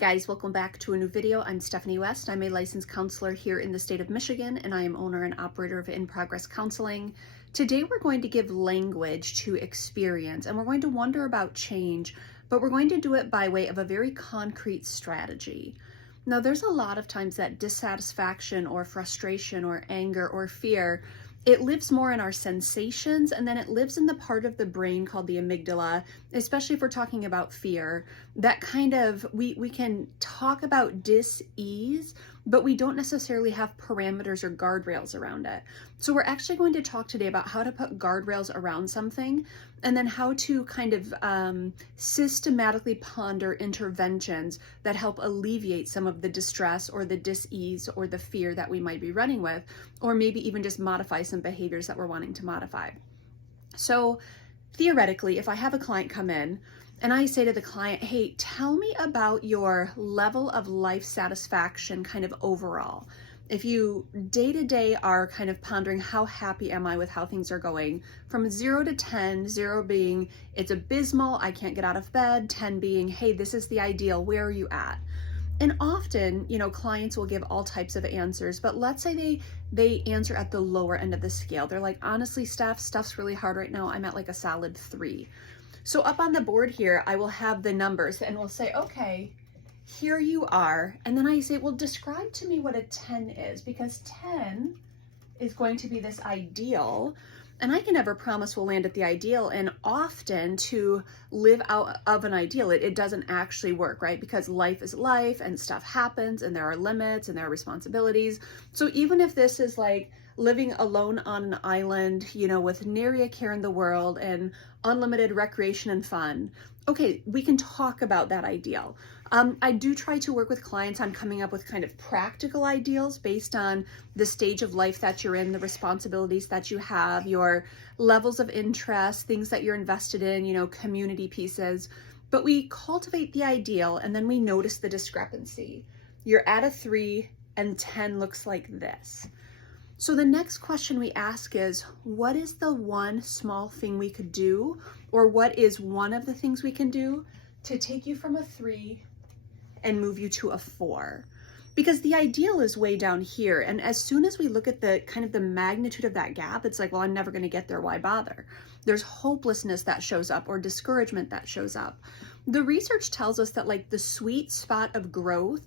guys, welcome back to a new video. I'm Stephanie West. I'm a licensed counselor here in the state of Michigan, and I am owner and operator of In Progress Counseling. Today we're going to give language to experience, and we're going to wonder about change, but we're going to do it by way of a very concrete strategy. Now, there's a lot of times that dissatisfaction or frustration or anger or fear, it lives more in our sensations, and then it lives in the part of the brain called the amygdala, especially if we're talking about fear. That kind of, we can talk about dis-ease, but we don't necessarily have parameters or guardrails around it. So we're actually going to talk today about how to put guardrails around something, and then how to kind of systematically ponder interventions that help alleviate some of the distress or the dis-ease or the fear that we might be running with, or maybe even just modify some behaviors that we're wanting to modify. So theoretically, if I have a client come in and I say to the client, hey, tell me about your level of life satisfaction kind of overall. If you day to day are kind of pondering how happy am I with how things are going, from 0 to 10, 0 being it's abysmal, I can't get out of bed, 10 being, hey, this is the ideal, where are you at? And often, clients will give all types of answers, but let's say they answer at the lower end of the scale. They're like, honestly, stuff's really hard right now. I'm at like a solid 3. So up on the board here, I will have the numbers and we'll say, okay, here you are. And then I say, well, describe to me what a 10 is, because 10 is going to be this ideal. And I can never promise we'll land at the ideal. And often to live out of an ideal, it doesn't actually work, right? Because life is life and stuff happens and there are limits and there are responsibilities. So even if this is like living alone on an island, with nary a care in the world and unlimited recreation and fun, okay, we can talk about that ideal. I do try to work with clients on coming up with kind of practical ideals based on the stage of life that you're in, the responsibilities that you have, your levels of interest, things that you're invested in, community pieces. But we cultivate the ideal and then we notice the discrepancy. You're at a 3 and 10 looks like this. So the next question we ask is, what is the one small thing we could do, or what is one of the things we can do to take you from a 3 and move you to a 4? Because the ideal is way down here. And as soon as we look at the kind of the magnitude of that gap, it's like, well, I'm never going to get there. Why bother? There's hopelessness that shows up or discouragement that shows up. The research tells us that like the sweet spot of growth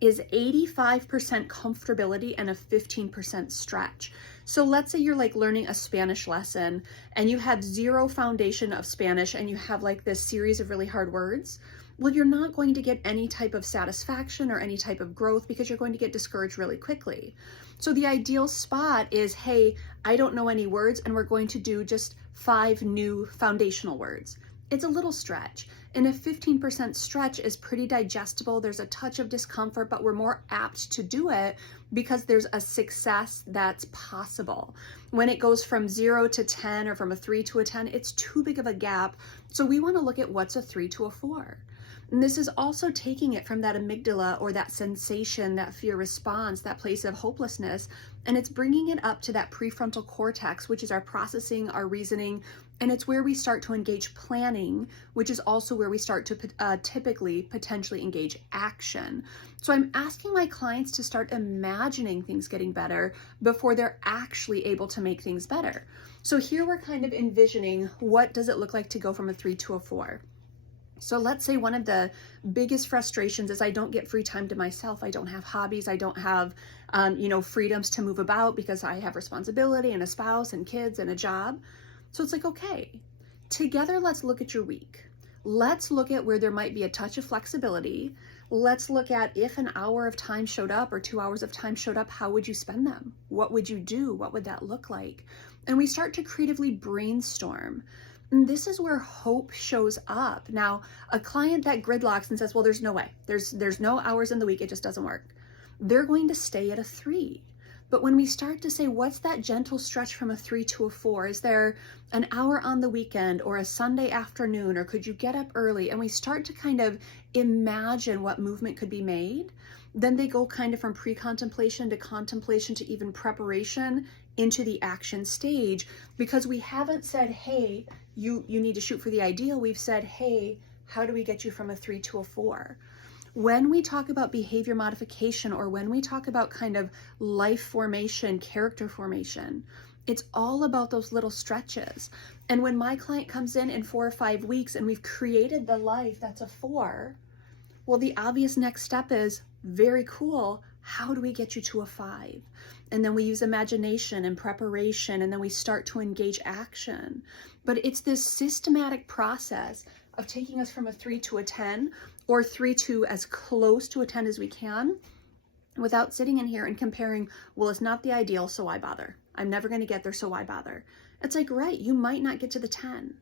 is 85% comfortability and a 15% stretch. So let's say you're like learning a Spanish lesson and you have 0 foundation of Spanish and you have like this series of really hard words. Well, you're not going to get any type of satisfaction or any type of growth because you're going to get discouraged really quickly. So the ideal spot is, hey, I don't know any words and we're going to do just 5 new foundational words. It's a little stretch, and a 15% stretch is pretty digestible. There's a touch of discomfort, but we're more apt to do it because there's a success that's possible. When it goes from 0 to 10 or from a 3 to a 10, it's too big of a gap. So we want to look at what's a 3 to a 4. And this is also taking it from that amygdala or that sensation, that fear response, that place of hopelessness, and it's bringing it up to that prefrontal cortex, which is our processing, our reasoning, and it's where we start to engage planning, which is also where we start to typically potentially engage action. So I'm asking my clients to start imagining things getting better before they're actually able to make things better. So here we're kind of envisioning, what does it look like to go from a 3 to a 4? So let's say one of the biggest frustrations is I don't get free time to myself. I don't have hobbies. I don't have, freedoms to move about because I have responsibility and a spouse and kids and a job. So it's like, okay, together, let's look at your week. Let's look at where there might be a touch of flexibility. Let's look at if an hour of time showed up or 2 hours of time showed up, how would you spend them? What would you do? What would that look like? And we start to creatively brainstorm. And this is where hope shows up. Now, a client that gridlocks and says, well, there's no way. There's no hours in the week. It just doesn't work. They're going to stay at a 3. But when we start to say, what's that gentle stretch from a 3 to a 4? Is there an hour on the weekend or a Sunday afternoon, or could you get up early? And we start to kind of imagine what movement could be made. Then they go kind of from pre-contemplation to contemplation to even preparation into the action stage, because we haven't said, hey, you need to shoot for the ideal. We've said, hey, how do we get you from a 3 to a 4? When we talk about behavior modification, or when we talk about kind of life formation, character formation, it's all about those little stretches. And when my client comes in 4 or 5 weeks and we've created the life that's a 4, well, the obvious next step is, very cool, how do we get you to a 5? And then we use imagination and preparation, and then we start to engage action. But it's this systematic process of taking us from a 3 to a 10, or 3 to as close to a 10 as we can, without sitting in here and comparing, well, it's not the ideal, so why bother? I'm never going to get there, so why bother? It's like, right, you might not get to the 10,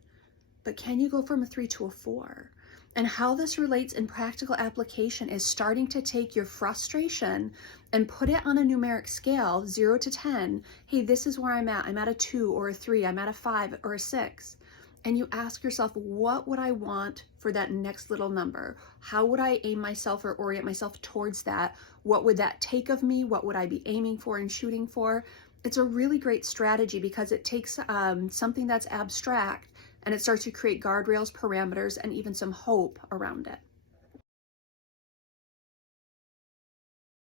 but can you go from a 3 to a 4? And how this relates in practical application is starting to take your frustration and put it on a numeric scale, 0 to 10. Hey, this is where I'm at. I'm at a 2 or a 3. I'm at a 5 or a 6. And you ask yourself, what would I want for that next little number? How would I aim myself or orient myself towards that? What would that take of me? What would I be aiming for and shooting for? It's a really great strategy because it takes something that's abstract and it starts to create guardrails, parameters, and even some hope around it.